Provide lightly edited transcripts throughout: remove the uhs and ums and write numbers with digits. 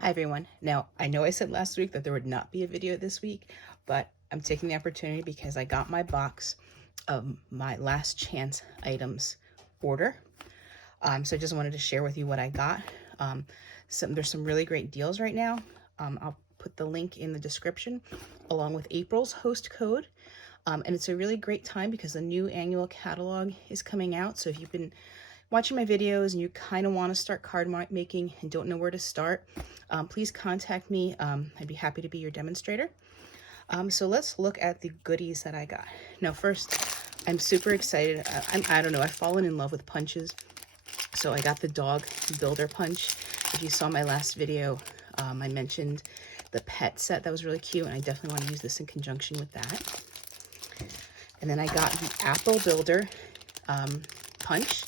Hi everyone. Now, I know I said last week that there would not be a video this week, but I'm taking the opportunity because I got my box of my last chance items order. So I just wanted to share with you what I got. There's some really great deals right now. I'll put the link in the description along with April's host code. And it's a really great time because the new annual catalog is coming out. So if you've been watching my videos and you kind of want to start card making and don't know where to start, please contact me. I'd be happy to be your demonstrator. So let's look at the goodies that I got. Now first, I'm super excited. I don't know, I've fallen in love with punches. So I got the dog builder punch. If you saw my last video, I mentioned the pet set that was really cute, and I definitely want to use this in conjunction with that. And then I got the apple builder punch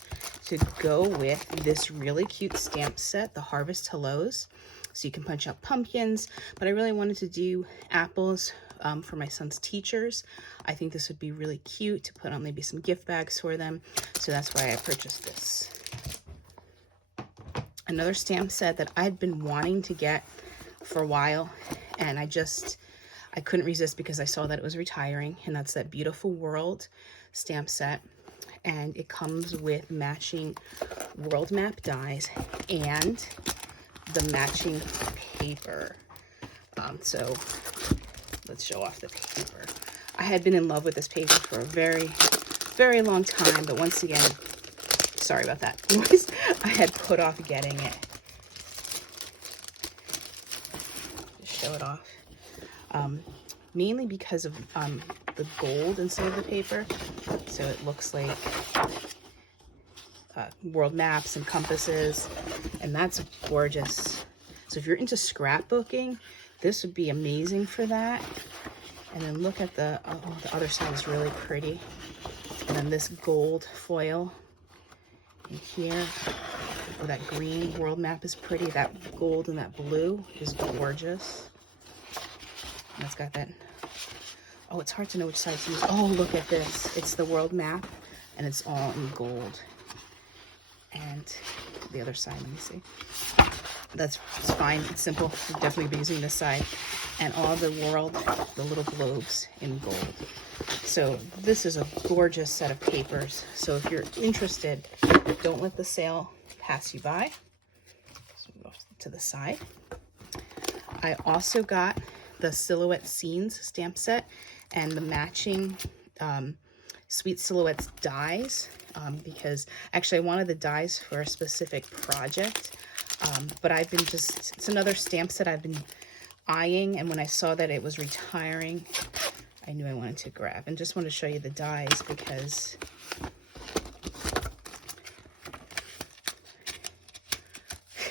to go with this really cute stamp set, the Harvest Hellos. So you can punch out pumpkins, but I really wanted to do apples for my son's teachers. I think this would be really cute to put on maybe some gift bags for them. So that's why I purchased this. Another stamp set that I'd been wanting to get for a while, and I couldn't resist because I saw that it was retiring, and that's that Beautiful World stamp set. And it comes with matching world map dies and the matching paper. So let's show off the paper. I had been in love with this paper for a very, very long time, but once again, sorry about that noise, I had put off getting it. Just show it off. Mainly because of the gold inside of the paper. So it looks like world maps and compasses, and that's gorgeous. So if you're into scrapbooking, this would be amazing for that. And then look at the other side is really pretty. And then this gold foil in here. Oh, that green world map is pretty. That gold and that blue is gorgeous. And it's got that, oh, it's hard to know which side to use. Oh, look at this. It's the world map, and it's all in gold. And the other side, let me see. That's fine. It's simple. I'll definitely be using this side. And all the little globes in gold. So this is a gorgeous set of papers. So if you're interested, don't let the sale pass you by. So we'll go to the side. I also got the Silhouette Scenes stamp set and the matching Sweet Silhouettes dies, because actually I wanted the dies for a specific project, but it's another stamp set I've been eyeing, and when I saw that it was retiring, I knew I wanted to grab. And just want to show you the dies because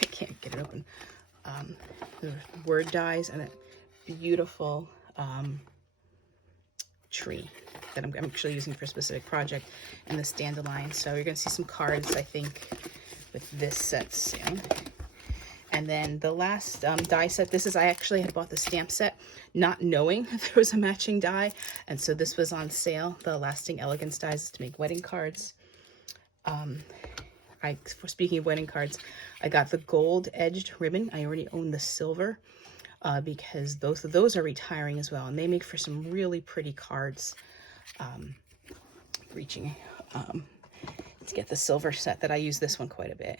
I can't get it open. The word dies and a beautiful tree that I'm actually using for a specific project, and this dandelion. So you're going to see some cards, I think, with this set soon. And then the last die set, I actually had bought the stamp set not knowing that there was a matching die, and so this was on sale. The Lasting Elegance dies to make wedding cards. Speaking of wedding cards, I got the gold edged ribbon. I already own the silver because both of those are retiring as well, and they make for some really pretty cards. Reaching to get the silver set that I use this one quite a bit.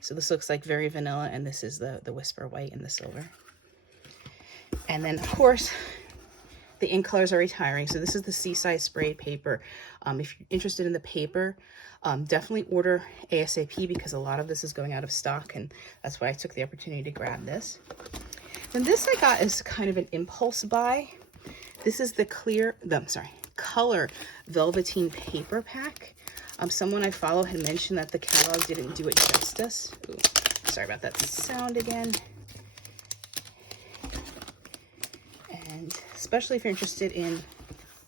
So this looks like very vanilla, and this is the Whisper White and the silver. And then, of course, the ink colors are retiring. So this is the Seaside Sprayed paper. If you're interested in the paper, definitely order ASAP because a lot of this is going out of stock, and that's why I took the opportunity to grab this. And this I got as kind of an impulse buy. This is the color velveteen paper pack. Someone I follow had mentioned that the catalog didn't do it justice. Ooh, sorry about that sound again. And especially if you're interested in,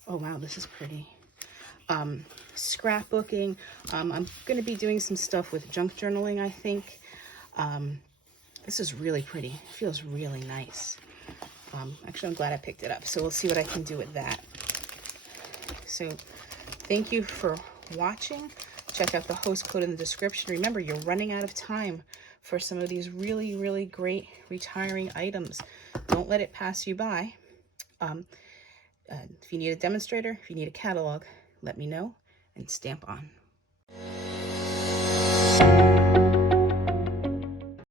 oh wow, this is pretty. Scrapbooking. I'm going to be doing some stuff with junk journaling, I think. This is really pretty. It feels really nice. Actually, I'm glad I picked it up. So we'll see what I can do with that. So thank you for watching. Check out the host code in the description. Remember, you're running out of time for some of these really, really great retiring items. Don't let it pass you by. If you need a demonstrator, if you need a catalog, let me know, and stamp on.